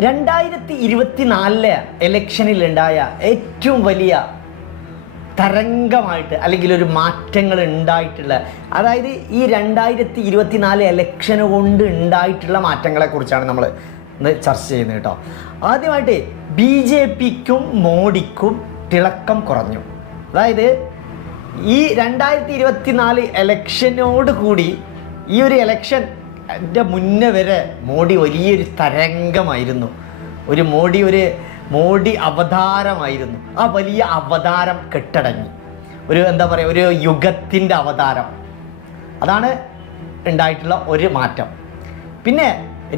രണ്ടായിരത്തി ഇരുപത്തിനാലിലെ ഇലക്ഷനിലുണ്ടായ ഏറ്റവും വലിയ തരംഗമായിട്ട് അല്ലെങ്കിൽ ഒരു മാറ്റങ്ങൾ ഉണ്ടായിട്ടുള്ള അതായത് ഈ രണ്ടായിരത്തി ഇരുപത്തിനാല് ഇലക്ഷന് കൊണ്ട് ഉണ്ടായിട്ടുള്ള മാറ്റങ്ങളെക്കുറിച്ചാണ് നമ്മൾ ഇന്ന് ചർച്ച ചെയ്യുന്നത് കേട്ടോ. ആദ്യമായിട്ട് ബി ജെ പിക്കും മോഡിക്കും തിളക്കം കുറഞ്ഞു. അതായത് ഈ രണ്ടായിരത്തി ഇരുപത്തിനാല് ഇലക്ഷനോട് കൂടി ഈ ഒരു ഇലക്ഷൻ എന്റെ മുന്നേ വരെ മോഡി വലിയൊരു തരംഗമായിരുന്നു. ഒരു മോഡി ഒരു മോഡി അവതാരമായിരുന്നു. ആ വലിയ അവതാരം കെട്ടടങ്ങി ഒരു എന്താ പറയുക ഒരു യുഗത്തിന്റെ അവതാരം. അതാണ് ഉണ്ടായിട്ടുള്ള ഒരു മാറ്റം. പിന്നെ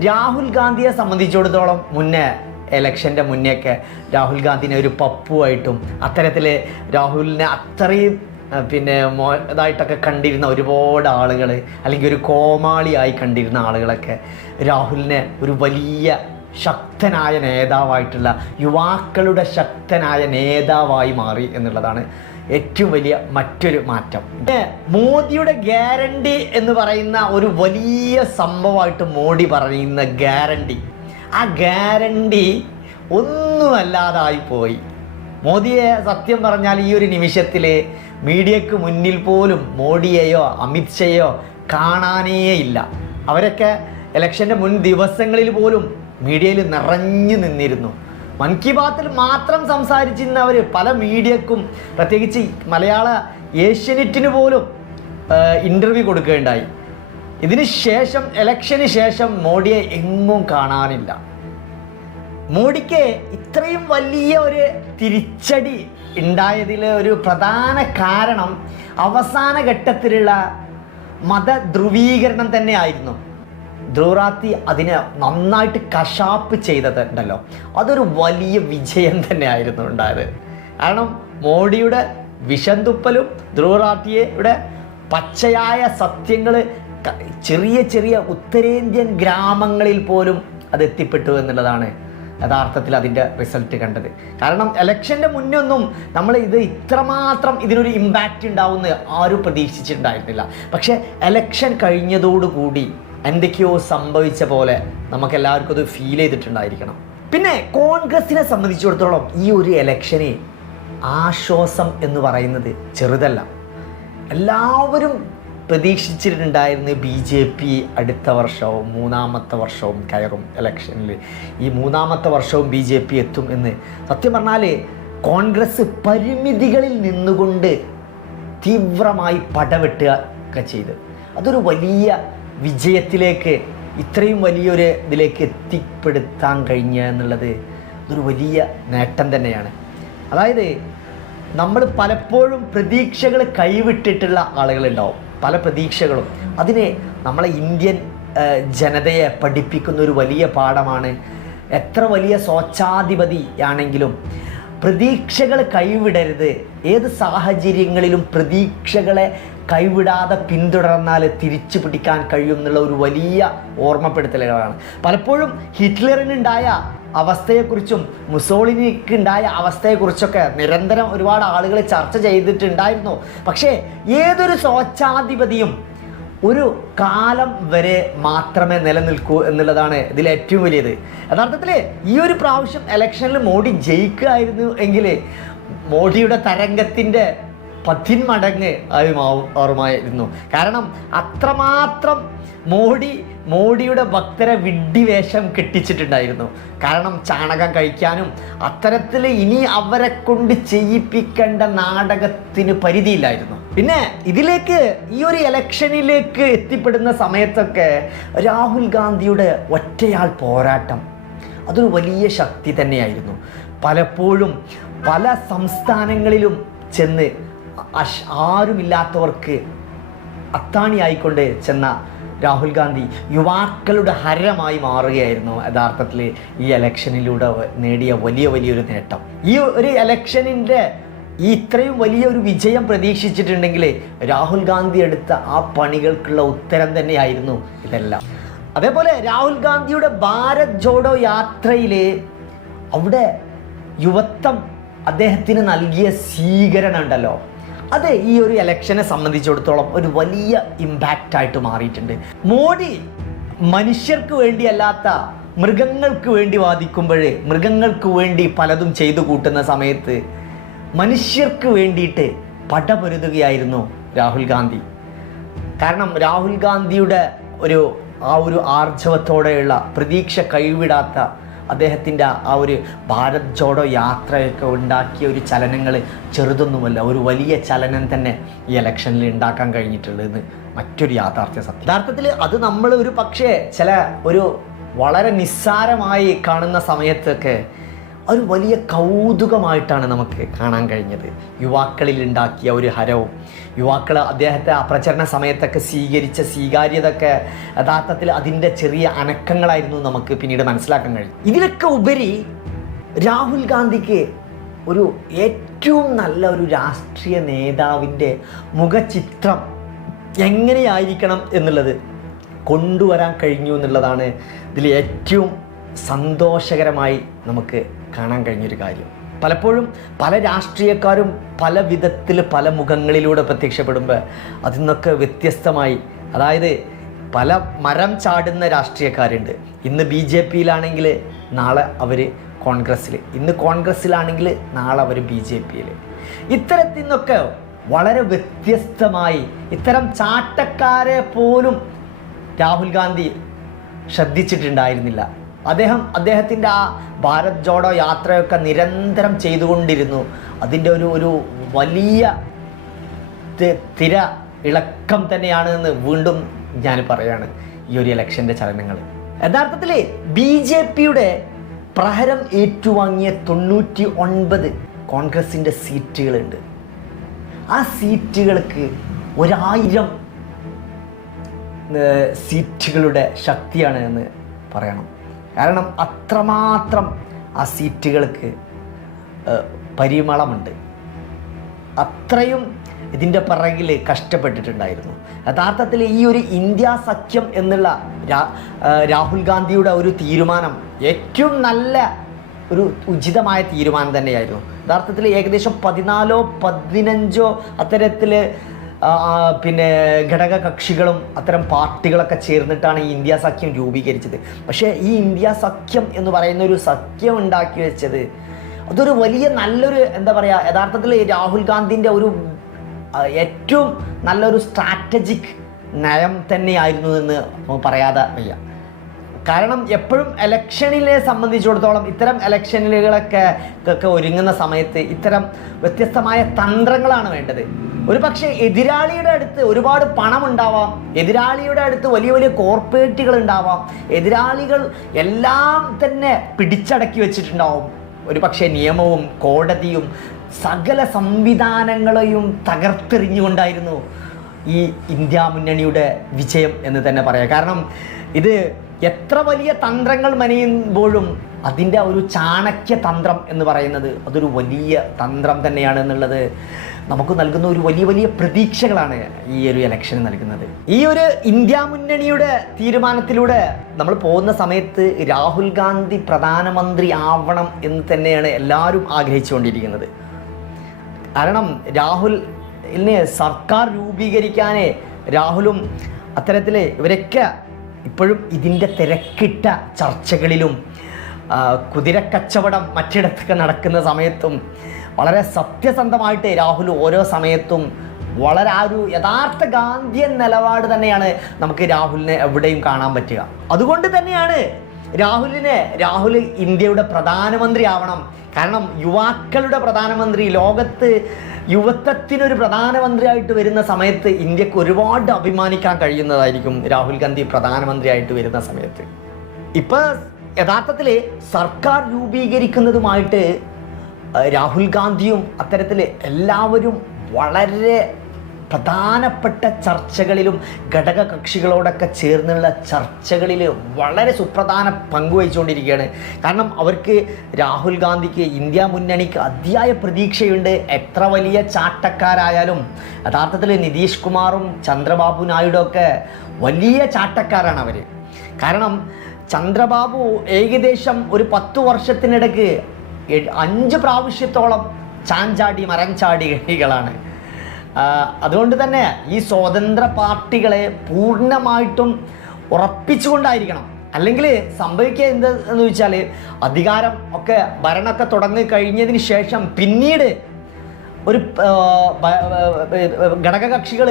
രാഹുൽ ഗാന്ധിയെ സംബന്ധിച്ചിടത്തോളം മുന്നേ എലക്ഷന്റെ മുന്നേയൊക്കെ രാഹുൽ ഗാന്ധിനെ ഒരു പപ്പുവായിട്ടും അത്തരത്തിൽ രാഹുലിനെ അത്രയും പിന്നെ മോ ഇതായിട്ടൊക്കെ കണ്ടിരുന്ന ഒരുപാട് ആളുകൾ അല്ലെങ്കിൽ ഒരു കോമാളിയായി കണ്ടിരുന്ന ആളുകളൊക്കെ. രാഹുലിനെ ഒരു വലിയ ശക്തനായ നേതാവായിട്ടുള്ള യുവാക്കളുടെ ശക്തനായ നേതാവായി മാറി എന്നുള്ളതാണ് ഏറ്റവും വലിയ മറ്റൊരു മാറ്റം. മോദിയുടെ ഗ്യാരണ്ടി എന്ന് പറയുന്ന ഒരു വലിയ സംഭവമായിട്ട് മോഡി പറയുന്ന ഗ്യാരണ്ടി. ആ ഗ്യാരണ്ടി ഒന്നുമല്ലാതായി പോയി. മോദിയെ സത്യം പറഞ്ഞാൽ ഈ ഒരു നിമിഷത്തിൽ മീഡിയക്ക് മുന്നിൽ പോലും മോഡിയെയോ അമിത്ഷയോ കാണാനേ ഇല്ല. അവരൊക്കെ ഇലക്ഷന്റെ മുൻ ദിവസങ്ങളിൽ പോലും മീഡിയയിൽ നിറഞ്ഞു നിന്നിരുന്നു. മൻ കി ബാത്തിൽ മാത്രം സംസാരിച്ചിരുന്നവർ പല മീഡിയക്കും പ്രത്യേകിച്ച് മലയാള ഏഷ്യനെറ്റിന് പോലും ഇന്റർവ്യൂ കൊടുക്കുകയുണ്ടായി. ഇതിന് ശേഷം ഇലക്ഷന് ശേഷം മോഡിയെ എങ്ങും കാണാനില്ല. മോഡിക്ക് ഇത്രയും വലിയ ഒരു തിരിച്ചടി ഉണ്ടായതിൽ ഒരു പ്രധാന കാരണം അവസാന ഘട്ടത്തിലുള്ള മത മതധ്രുവീകരണം തന്നെയായിരുന്നു. ധ്രുവറാത്തി അതിനെ നന്നായിട്ട് കശാപ്പ് ചെയ്തതുണ്ടല്ലോ അതൊരു വലിയ വിജയം തന്നെയായിരുന്നു ഉണ്ടായത്. കാരണം മോഡിയുടെ വിഷന്തുപ്പലും ധ്രുവറാത്തിയുടെ പച്ചയായ സത്യങ്ങൾ ചെറിയ ചെറിയ ഉത്തരേന്ത്യൻ ഗ്രാമങ്ങളിൽ പോലും അത് എത്തിപ്പെട്ടു എന്നുള്ളതാണ് യഥാർത്ഥത്തിൽ അതിന്റെ റിസൾട്ട് കണ്ടത്. കാരണം ഇലക്ഷന്റെ മുന്നൊന്നും നമ്മൾ ഇത് ഇത്രമാത്രം ഇതിനൊരു ഇമ്പാക്റ്റ് ഉണ്ടാവുമെന്ന് ആരും പ്രതീക്ഷിച്ചിട്ടുണ്ടായിരുന്നില്ല. പക്ഷേ ഇലക്ഷൻ കഴിഞ്ഞതോടുകൂടി എന്തൊക്കെയോ സംഭവിച്ച പോലെ നമുക്ക് എല്ലാവർക്കും അത് ഫീൽ ചെയ്തിട്ടുണ്ടായിരിക്കണം. പിന്നെ കോൺഗ്രസിനെ സംബന്ധിച്ചിടത്തോളം ഈ ഒരു ഇലക്ഷന് ആശ്വാസം എന്ന് പറയുന്നത് ചെറുതല്ല. എല്ലാവരും പ്രതീക്ഷിച്ചിട്ടുണ്ടായിരുന്നു ബി ജെ പി അടുത്ത വർഷവും മൂന്നാമത്തെ വർഷവും കയറും ഇലക്ഷനിൽ ഈ മൂന്നാമത്തെ വർഷവും ബി ജെ പി എത്തും എന്ന്. സത്യം പറഞ്ഞാൽ കോൺഗ്രസ് പരിമിതികളിൽ നിന്നുകൊണ്ട് തീവ്രമായി പടവെട്ടുക ഒക്കെ ചെയ്ത്. അതൊരു വലിയ വിജയത്തിലേക്ക് ഇത്രയും വലിയൊരു ഇതിലേക്ക് എത്തിപ്പെടുത്താൻ കഴിഞ്ഞ എന്നുള്ളത് അതൊരു വലിയ നേട്ടം തന്നെയാണ്. അതായത് നമ്മൾ പലപ്പോഴും പ്രതീക്ഷകൾ കൈവിട്ടിട്ടുള്ള ആളുകളുണ്ടാവും. പല പ്രതീക്ഷകളും. അതിനെ നമ്മളെ ഇന്ത്യൻ ജനതയെ പഠിപ്പിക്കുന്ന ഒരു വലിയ പാഠമാണ്. എത്ര വലിയ സ്വച്ഛാധിപതി ആണെങ്കിലും പ്രതീക്ഷകൾ കൈവിടരുത്. ഏത് സാഹചര്യങ്ങളിലും പ്രതീക്ഷകളെ കൈവിടാതെ പിന്തുടർന്നാൽ തിരിച്ചു പിടിക്കാൻ കഴിയും എന്നുള്ള ഒരു വലിയ ഓർമ്മപ്പെടുത്തലുകളാണ്. പലപ്പോഴും ഹിറ്റ്ലറിനുണ്ടായ അവസ്ഥയെക്കുറിച്ചും മുസോളിനിക്ക് ഉണ്ടായ അവസ്ഥയെക്കുറിച്ചൊക്കെ നിരന്തരം ഒരുപാട് ആളുകൾ ചർച്ച ചെയ്തിട്ടുണ്ടായിരുന്നു. പക്ഷേ ഏതൊരു സ്വച്ഛാധിപതിയും ഒരു കാലം വരെ മാത്രമേ നിലനിൽക്കൂ എന്നുള്ളതാണ് ഇതിൽ ഏറ്റവും വലിയത്. യഥാർത്ഥത്തിൽ ഈ ഒരു പ്രാവശ്യം ഇലക്ഷനിൽ മോഡി ജയിക്കുകയായിരുന്നു എങ്കിൽ മോഡിയുടെ തരംഗത്തിന്റെ പതിന്മടങ്ങ് മാവും മാറുമായിരുന്നു കാരണം അത്രമാത്രം മോഡി മോഡിയുടെ ഭക്തരെ വിഡ്ഢിവേഷം കെട്ടിച്ചിട്ടുണ്ടായിരുന്നു. കാരണം ചാണകം കഴിക്കാനും അത്തരത്തിൽ ഇനി അവരെ കൊണ്ട് ചെയ്യിപ്പിക്കേണ്ട നാടകത്തിന് പരിധിയില്ലായിരുന്നു. പിന്നെ ഇതിലേക്ക് ഈ ഒരു ഇലക്ഷനിലേക്ക് എത്തിപ്പെടുന്ന സമയത്തൊക്കെ രാഹുൽ ഗാന്ധിയുടെ ഒറ്റയാൾ പോരാട്ടം അതൊരു വലിയ ശക്തി തന്നെയായിരുന്നു. പലപ്പോഴും പല സംസ്ഥാനങ്ങളിലും ചെന്ന് ആരുമില്ലാത്തവർക്ക് അത്താണിയായിക്കൊണ്ട് ചെന്ന രാഹുൽ ഗാന്ധി യുവാക്കളുടെ ഹരമായി മാറുകയായിരുന്നു. യഥാർത്ഥത്തിൽ ഈ ഇലക്ഷനിലൂടെ നേടിയ വലിയ വലിയൊരു നേട്ടം. ഈ ഒരു ഇലക്ഷനിന്റെ ഈ ഇത്രയും വലിയൊരു വിജയം പ്രതീക്ഷിച്ചിട്ടുണ്ടെങ്കിൽ രാഹുൽ ഗാന്ധി എടുത്ത ആ പണികൾക്കുള്ള ഉത്തരം തന്നെയായിരുന്നു ഇതെല്ലാം. അതേപോലെ രാഹുൽ ഗാന്ധിയുടെ ഭാരത് ജോഡോ യാത്രയിൽ അവിടെ യുവത്വം അദ്ദേഹത്തിന് നൽകിയ സ്വീകരണം ഉണ്ടല്ലോ. അത് ഈ ഒരു ഇലക്ഷനെ സംബന്ധിച്ചിടത്തോളം ഒരു വലിയ ഇമ്പാക്റ്റ് ആയിട്ട് മാറിയിട്ടുണ്ട്. മോഡി മനുഷ്യർക്ക് വേണ്ടിയല്ലാത്ത മൃഗങ്ങൾക്ക് വേണ്ടി വാദിക്കുമ്പോൾ മൃഗങ്ങൾക്ക് വേണ്ടി പലതും ചെയ്തു കൂട്ടുന്ന സമയത്ത് മനുഷ്യർക്ക് വേണ്ടിയിട്ട് പടപൊരുതുകയായിരുന്നു രാഹുൽ ഗാന്ധി. കാരണം രാഹുൽ ഗാന്ധിയുടെ ഒരു ആ ഒരു ആർജവത്തോടെയുള്ള പ്രതീക്ഷ കൈവിടാത്ത അദ്ദേഹത്തിന്റെ ആ ഒരു ഭാരത് ജോഡോ യാത്രയൊക്കെ ഉണ്ടാക്കിയ ഒരു ചലനങ്ങൾ ചെറുതൊന്നുമല്ല ഒരു വലിയ ചലനം തന്നെ ഈ ഇലക്ഷനിൽ ഉണ്ടാക്കാൻ കഴിഞ്ഞിട്ടുള്ളതെന്ന് മറ്റൊരു യാഥാർത്ഥ്യ സത്യം. യഥാർത്ഥത്തിൽ അത് നമ്മൾ ഒരു പക്ഷേ ചില ഒരു വളരെ നിസ്സാരമായി കാണുന്ന സമയത്തൊക്കെ ഒരു വലിയ കൗതുകമായിട്ടാണ് നമുക്ക് കാണാൻ കഴിഞ്ഞത്. യുവാക്കളിൽ ഉണ്ടാക്കിയ ഒരു ഹരവും. യുവാക്കൾ അദ്ദേഹത്തെ ആ പ്രചരണ സമയത്തൊക്കെ സ്വീകരിച്ച സ്വീകാര്യതൊക്കെ യഥാർത്ഥത്തിൽ അതിന്റെ ചെറിയ അനക്കങ്ങളായിരുന്നു നമുക്ക് പിന്നീട് മനസ്സിലാക്കാൻ കഴിഞ്ഞു ഇതിനൊക്കെ ഉപരി രാഹുൽ ഗാന്ധിക്ക് ഒരു ഏറ്റവും നല്ല ഒരു രാഷ്ട്രീയ നേതാവിന്റെ മുഖചിത്രം എങ്ങനെയായിരിക്കണം എന്നുള്ളത് കൊണ്ടുവരാൻ കഴിഞ്ഞു എന്നുള്ളതാണ് ഇതിൽ ഏറ്റവും സന്തോഷകരമായി നമുക്ക് കാണാൻ കഴിഞ്ഞൊരു കാര്യം. പലപ്പോഴും പല രാഷ്ട്രീയക്കാരും പല വിധത്തിൽ പല മുഖങ്ങളിലൂടെ പ്രത്യക്ഷപ്പെടുമ്പോൾ അതിൽ നിന്നൊക്കെ വ്യത്യസ്തമായി അതായത് പല മരം ചാടുന്ന രാഷ്ട്രീയക്കാരുണ്ട്. ഇന്ന് ബി ജെ പിയിലാണെങ്കിൽ നാളെ അവർ കോൺഗ്രസ്സിൽ ഇന്ന് കോൺഗ്രസ്സിലാണെങ്കിൽ നാളെ അവർ ബി ജെ പിയിൽ ഇത്തരത്തിൽ നിന്നൊക്കെ വളരെ വ്യത്യസ്തമായി ഇത്തരം ചാട്ടക്കാരെ പോലും രാഹുൽ ഗാന്ധി ശ്രദ്ധിച്ചിട്ടുണ്ടായിരുന്നില്ല. അദ്ദേഹം അദ്ദേഹത്തിന്റെ ആ ഭാരത് ജോഡോ യാത്രയൊക്കെ നിരന്തരം ചെയ്തുകൊണ്ടിരുന്നു. അതിന്റെ ഒരു ഒരു വലിയ തിര ഇളക്കം തന്നെയാണ് എന്ന് വീണ്ടും ഞാൻ പറയുകയാണ് ഈ ഒരു ഇലക്ഷന്റെ ചലനങ്ങൾ. യഥാർത്ഥത്തിൽ ബി ജെ പിയുടെ പ്രഹരം ഏറ്റുവാങ്ങിയ തൊണ്ണൂറ്റി ഒൻപത് കോൺഗ്രസിന്റെ സീറ്റുകളുണ്ട്. ആ സീറ്റുകൾക്ക് ഒരായിരം സീറ്റുകളുടെ ശക്തിയാണ് എന്ന് പറയണം. കാരണം അത്രമാത്രം ആ സീറ്റുകൾക്ക് പരിമളമുണ്ട്. അത്രയും ഇതിന്റെ പിറകിൽ കഷ്ടപ്പെട്ടിട്ടുണ്ടായിരുന്നു. യഥാർത്ഥത്തിൽ ഈ ഒരു ഇന്ത്യ സഖ്യം എന്നുള്ള രാഹുൽ ഗാന്ധിയുടെ ഒരു തീരുമാനം ഏറ്റവും നല്ല ഒരു ഉചിതമായ തീരുമാനം തന്നെയായിരുന്നു. യഥാർത്ഥത്തിൽ ഏകദേശം പതിനാലോ പതിനഞ്ചോ അത്തരത്തിൽ പിന്നെ ഘടക കക്ഷികളും അത്തരം പാർട്ടികളൊക്കെ ചേർന്നിട്ടാണ് ഈ ഇന്ത്യ സഖ്യം രൂപീകരിച്ചത്. പക്ഷേ ഈ ഇന്ത്യ സഖ്യം എന്ന് പറയുന്ന ഒരു സഖ്യം ഉണ്ടാക്കി വെച്ചത് അതൊരു വലിയ നല്ലൊരു എന്താ പറയുക യഥാർത്ഥത്തിൽ രാഹുൽ ഗാന്ധിന്റെ ഒരു ഏറ്റവും നല്ലൊരു സ്ട്രാറ്റജിക് നയം തന്നെയായിരുന്നു എന്ന് പറയാതെ വയ്യ. കാരണം എപ്പോഴും ഇലക്ഷനിലെ സംബന്ധിച്ചിടത്തോളം ഇത്തരം ഇലക്ഷനുകളൊക്കെ ഒക്കെ ഒരുങ്ങുന്ന സമയത്ത് ഇത്തരം വ്യത്യസ്തമായ തന്ത്രങ്ങളാണ് വേണ്ടത്. ഒരു പക്ഷേ എതിരാളിയുടെ അടുത്ത് ഒരുപാട് പണം ഉണ്ടാവാം എതിരാളിയുടെ അടുത്ത് വലിയ വലിയ കോർപ്പറേറ്റുകൾ ഉണ്ടാവാം. എതിരാളികൾ എല്ലാം തന്നെ പിടിച്ചടക്കി വെച്ചിട്ടുണ്ടാവും. ഒരു പക്ഷേ നിയമവും കോടതിയും സകല സംവിധാനങ്ങളെയും തകർത്തെറിഞ്ഞുകൊണ്ടായിരുന്നു ഈ ഇന്ത്യ മുന്നണിയുടെ വിജയം എന്ന് തന്നെ പറയാം. കാരണം ഇത് എത്ര വലിയ തന്ത്രങ്ങൾ മെനയുമ്പോഴും അതിന്റെ ഒരു ചാണക്യ തന്ത്രം എന്ന് പറയുന്നത് അതൊരു വലിയ തന്ത്രം തന്നെയാണ് എന്നുള്ളത്. നമുക്ക് നൽകുന്ന ഒരു വലിയ വലിയ പ്രതീക്ഷകളാണ് ഈ ഒരു ഇലക്ഷന് നൽകുന്നത്. ഈ ഒരു ഇന്ത്യ മുന്നണിയുടെ തീരുമാനത്തിലൂടെ നമ്മൾ പോകുന്ന സമയത്ത് രാഹുൽ ഗാന്ധി പ്രധാനമന്ത്രി ആവണം എന്ന് തന്നെയാണ് എല്ലാവരും ആഗ്രഹിച്ചുകൊണ്ടിരിക്കുന്നത്. കാരണം രാഹുൽ സർക്കാർ രൂപീകരിക്കാനേ രാഹുലും അത്തരത്തിൽ ഇവരൊക്കെ ഇപ്പോഴും ഇതിന്റെ തിരക്കിട്ട ചർച്ചകളിലും കുതിരക്കച്ചവടം മറ്റിടത്തൊക്കെ നടക്കുന്ന സമയത്തും വളരെ സത്യസന്ധമായിട്ട് രാഹുൽ ഓരോ സമയത്തും വളരെ ആ ഒരു യഥാർത്ഥ ഗാന്ധിയൻ നിലപാട് തന്നെയാണ് നമുക്ക് രാഹുലിനെ എവിടെയും കാണാൻ പറ്റുക. അതുകൊണ്ട് തന്നെയാണ് രാഹുലിനെ രാഹുൽ ഇന്ത്യയുടെ പ്രധാനമന്ത്രി ആവണം. കാരണം യുവാക്കളുടെ പ്രധാനമന്ത്രി ലോകത്ത് യുവത്വത്തിനൊരു പ്രധാനമന്ത്രിയായിട്ട് വരുന്ന സമയത്ത് ഇന്ത്യയ്ക്ക് ഒരുപാട് അഭിമാനിക്കാൻ കഴിയുന്നതായിരിക്കും രാഹുൽ ഗാന്ധി പ്രധാനമന്ത്രിയായിട്ട് വരുന്ന സമയത്ത്. ഇപ്പോൾ യഥാർത്ഥത്തിൽ സർക്കാർ രൂപീകരിക്കുന്നതുമായിട്ട് രാഹുൽ ഗാന്ധിയും അത്തരത്തിൽ എല്ലാവരും വളരെ പ്രധാനപ്പെട്ട ചർച്ചകളിലും ഘടക കക്ഷികളോടൊക്കെ ചേർന്നുള്ള ചർച്ചകളിൽ വളരെ സുപ്രധാന പങ്ക് വഹിച്ചുകൊണ്ടിരിക്കുകയാണ്. കാരണം അവർക്ക് രാഹുൽ ഗാന്ധിക്ക് ഇന്ത്യ മുന്നണിക്ക് അതിയായ പ്രതീക്ഷയുണ്ട്. എത്ര വലിയ ചാട്ടക്കാരായാലും. യഥാർത്ഥത്തിൽ നിതീഷ് കുമാറും ചന്ദ്രബാബു നായിഡു ഒക്കെ വലിയ ചാട്ടക്കാരാണ് അവർ കാരണം ചന്ദ്രബാബു ഏകദേശം ഒരു പത്തു വർഷത്തിനിടയ്ക്ക് അഞ്ച് പ്രാവശ്യത്തോളം ചാഞ്ചാടി മരഞ്ചാടി ചാടികളാണ് അതുകൊണ്ട് തന്നെ ഈ സ്വതന്ത്ര പാർട്ടികളെ പൂർണമായിട്ടും ഉറപ്പിച്ചുകൊണ്ടായിരിക്കണം. അല്ലെങ്കിൽ സംഭവിക്കുക എന്താന്ന് വെച്ചാൽ അധികാരം ഒക്കെ ഭരണമൊക്കെ തുടങ്ങി കഴിഞ്ഞതിന് ശേഷം പിന്നീട് ഒരു ഘടകകക്ഷികൾ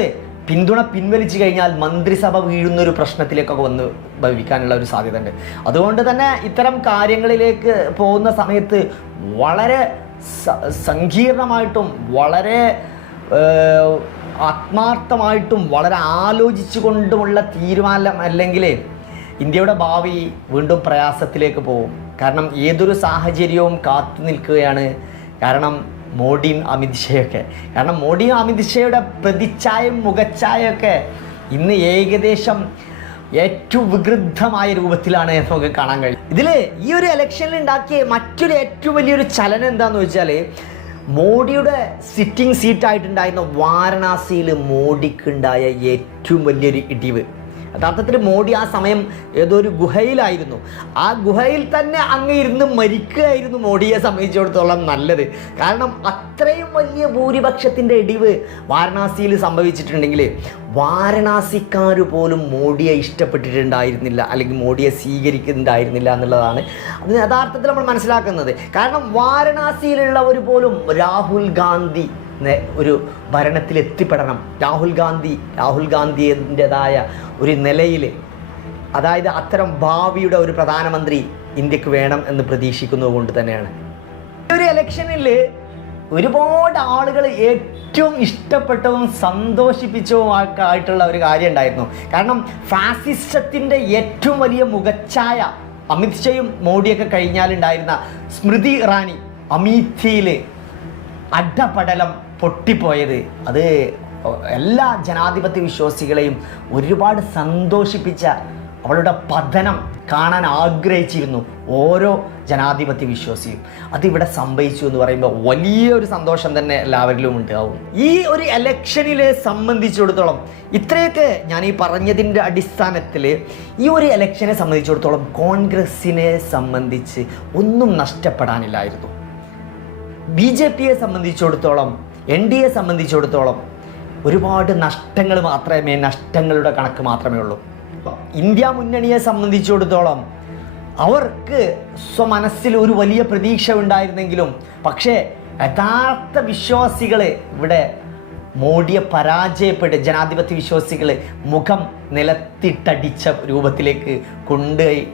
പിന്തുണ പിൻവലിച്ചു കഴിഞ്ഞാൽ മന്ത്രിസഭ വീഴുന്ന ഒരു പ്രശ്നത്തിലേക്കൊക്കെ വന്ന് ഭവിക്കാനുള്ള ഒരു സാധ്യത ഉണ്ട് അതുകൊണ്ട് തന്നെ ഇത്തരം കാര്യങ്ങളിലേക്ക് പോകുന്ന സമയത്ത് വളരെ സങ്കീർണമായിട്ടും വളരെ ആത്മാർത്ഥമായിട്ടും വളരെ ആലോചിച്ചു കൊണ്ടുമുള്ള തീരുമാനം അല്ലെങ്കിൽ ഇന്ത്യയുടെ ഭാവി വീണ്ടും പ്രയാസത്തിലേക്ക് പോകും. കാരണം ഏതൊരു സാഹചര്യവും കാത്തു നിൽക്കുകയാണ്. കാരണം മോഡിയും അമിത്ഷയൊക്കെ കാരണം മോഡിയും അമിത് അമിത്ഷയുടെ പ്രതിച്ഛായും മുഖച്ഛായയൊക്കെ ഇന്ന് ഏകദേശം ഏറ്റവും വികൃദ്ധമായ രൂപത്തിലാണ് നമുക്ക് കാണാൻ കഴിയും ഇതിൽ ഈ ഒരു ഇലക്ഷനിൽ ഉണ്ടാക്കിയ മറ്റൊരു ഏറ്റവും വലിയൊരു ചലനം എന്താന്ന് വെച്ചാൽ മോഡിയുടെ സിറ്റിംഗ് സീറ്റായിട്ടുണ്ടായിരുന്ന വാരണാസിയിൽ മോഡിക്കുണ്ടായ ഏറ്റവും വലിയൊരു ഇടിവ്. യഥാർത്ഥത്തിൽ മോഡി ആ സമയം ഏതോ ഒരു ഗുഹയിലായിരുന്നു. ആ ഗുഹയിൽ തന്നെ അങ്ങ് ഇരുന്ന് മരിക്കുകയായിരുന്നു മോഡിയെ സംബന്ധിച്ചിടത്തോളം നല്ലത്. കാരണം അത്രയും വലിയ ഭൂരിപക്ഷത്തിന്റെ ഇടിവ് വാരണാസിയിൽ സംഭവിച്ചിട്ടുണ്ടെങ്കിൽ വാരണാസിക്കാർ പോലും മോഡിയെ ഇഷ്ടപ്പെട്ടിട്ടുണ്ടായിരുന്നില്ല അല്ലെങ്കിൽ മോഡിയെ സ്വീകരിക്കുന്നുണ്ടായിരുന്നില്ല എന്നുള്ളതാണ് അത് യഥാർത്ഥത്തിൽ നമ്മൾ മനസ്സിലാക്കുന്നത്. കാരണം വാരണാസിയിലുള്ളവർ പോലും രാഹുൽ ഗാന്ധി ഒരു ഭരണത്തിൽ എത്തിപ്പെടണം രാഹുൽ ഗാന്ധി രാഹുൽ ഗാന്ധിന്റെതായ ഒരു നിലയിൽ അതായത് അത്തരം ഭാവിയുടെ ഒരു പ്രധാനമന്ത്രി ഇന്ത്യയ്ക്ക് വേണം എന്ന് പ്രതീക്ഷിക്കുന്നത് കൊണ്ട് തന്നെയാണ് ഒരു ഇലക്ഷനിൽ ഒരുപാട് ആളുകൾ ഏറ്റവും ഇഷ്ടപ്പെട്ടതും സന്തോഷിപ്പിച്ചതും ആയിട്ടുള്ള ഒരു കാര്യം ഉണ്ടായിരുന്നു. കാരണം ഫാസിസത്തിന്റെ ഏറ്റവും വലിയ മുഖച്ഛായ അമിത്ഷയും മോഡിയൊക്കെ കഴിഞ്ഞാലുണ്ടായിരുന്ന സ്മൃതി ഇറാനി അമീഥിയിൽ അഡപടലം പൊട്ടിപ്പോയത്. അത് എല്ലാ ജനാധിപത്യ വിശ്വാസികളെയും ഒരുപാട് സന്തോഷിപ്പിച്ച അവളുടെ പതനം കാണാൻ ആഗ്രഹിച്ചിരുന്നു ഓരോ ജനാധിപത്യ വിശ്വാസിയും. അതിവിടെ സംഭവിച്ചു എന്ന് പറയുമ്പോൾ വലിയൊരു സന്തോഷം തന്നെ എല്ലാവരിലും ഉണ്ടാവും. ഈ ഒരു എലക്ഷനിൽ സംബന്ധിച്ചിടത്തോളം ഇത്രയൊക്കെ ഞാൻ ഈ പറഞ്ഞതിന്റെ അടിസ്ഥാനത്തിൽ ഈ ഒരു എലക്ഷനെ സംബന്ധിച്ചിടത്തോളം കോൺഗ്രസ്സിനെ സംബന്ധിച്ച് ഒന്നും നഷ്ടപ്പെടാനില്ലായിരുന്നു. ബി ജെ പിയെ സംബന്ധിച്ചിടത്തോളം എൻ ഡി എ സംബന്ധിച്ചിടത്തോളം ഒരുപാട് നഷ്ടങ്ങൾ മാത്രമേ നഷ്ടങ്ങളുടെ കണക്ക് മാത്രമേ ഉള്ളൂ. ഇന്ത്യ മുന്നണിയെ സംബന്ധിച്ചിടത്തോളം അവർക്ക് സ്വമനസ്സിൽ ഒരു വലിയ പ്രതീക്ഷ ഉണ്ടായിരുന്നെങ്കിലും പക്ഷേ യഥാർത്ഥ വിശ്വാസികൾ ഇവിടെ മോഡിയെ പരാജയപ്പെട്ട് ജനാധിപത്യ വിശ്വാസികൾ മുഖം നിലത്തിട്ടടിച്ച രൂപത്തിലേക്ക് കൊണ്ടുപോയി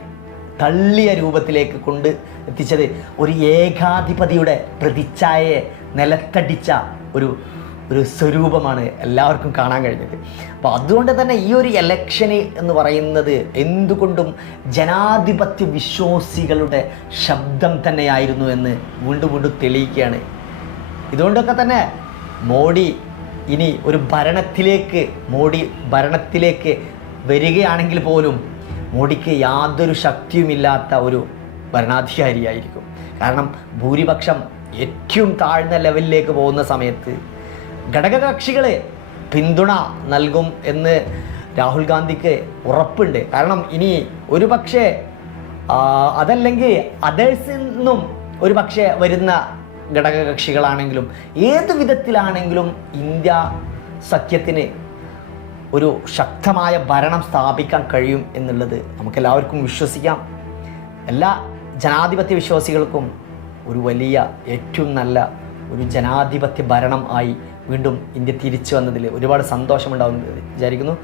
തള്ളിയ രൂപത്തിലേക്ക് കൊണ്ട് എത്തിച്ചത് ഒരു ഏകാധിപതിയുടെ പ്രതിച്ഛായയെ നിലത്തടിച്ച ഒരു ഒരു സ്വരൂപമാണ് എല്ലാവർക്കും കാണാൻ കഴിഞ്ഞത്. അപ്പോൾ അതുകൊണ്ട് തന്നെ ഈ ഒരു എലക്ഷന് എന്ന് പറയുന്നത് എന്തുകൊണ്ടും ജനാധിപത്യ വിശ്വാസികളുടെ ശബ്ദം തന്നെയായിരുന്നു എന്ന് വീണ്ടും വീണ്ടും തെളിയിക്കുകയാണ്. ഇതുകൊണ്ടൊക്കെ തന്നെ മോഡി ഇനി ഒരു ഭരണത്തിലേക്ക് മോഡി ഭരണത്തിലേക്ക് വരികയാണെങ്കിൽ പോലും മോഡിക്ക് യാതൊരു ശക്തിയുമില്ലാത്ത ഒരു ഭരണാധികാരിയായിരിക്കും. കാരണം ഭൂരിപക്ഷം ഏറ്റവും താഴ്ന്ന ലെവലിലേക്ക് പോകുന്ന സമയത്ത് ഘടകകക്ഷികളെ പിന്തുണ നൽകും എന്ന് രാഹുൽ ഗാന്ധിക്ക് ഉറപ്പുണ്ട്. കാരണം ഇനി ഒരു പക്ഷേ അതല്ലെങ്കിൽ അതേഴ്സിൽ നിന്നും ഒരു പക്ഷേ വരുന്ന ഘടകകക്ഷികളാണെങ്കിലും ഏത് വിധത്തിലാണെങ്കിലും ഇന്ത്യ സഖ്യത്തിന് ഒരു ശക്തമായ ഭരണം സ്ഥാപിക്കാൻ കഴിയും എന്നുള്ളത് നമുക്കെല്ലാവർക്കും വിശ്വസിക്കാം. എല്ലാ ജനാധിപത്യ വിശ്വാസികൾക്കും ഒരു വലിയ ഏറ്റവും നല്ല ഒരു ജനാധിപത്യ ഭരണം ആയി വീണ്ടും ഇന്ത്യ തിരിച്ചു വന്നതിൽ ഒരുപാട് സന്തോഷമുണ്ടാവുമെന്ന് വിചാരിക്കുന്നു.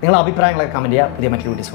നിങ്ങളുടെ അഭിപ്രായങ്ങളൊക്കെ കമന്റ് ചെയ്യുക. പുതിയ മറ്റൊരു വീഡിയോസ്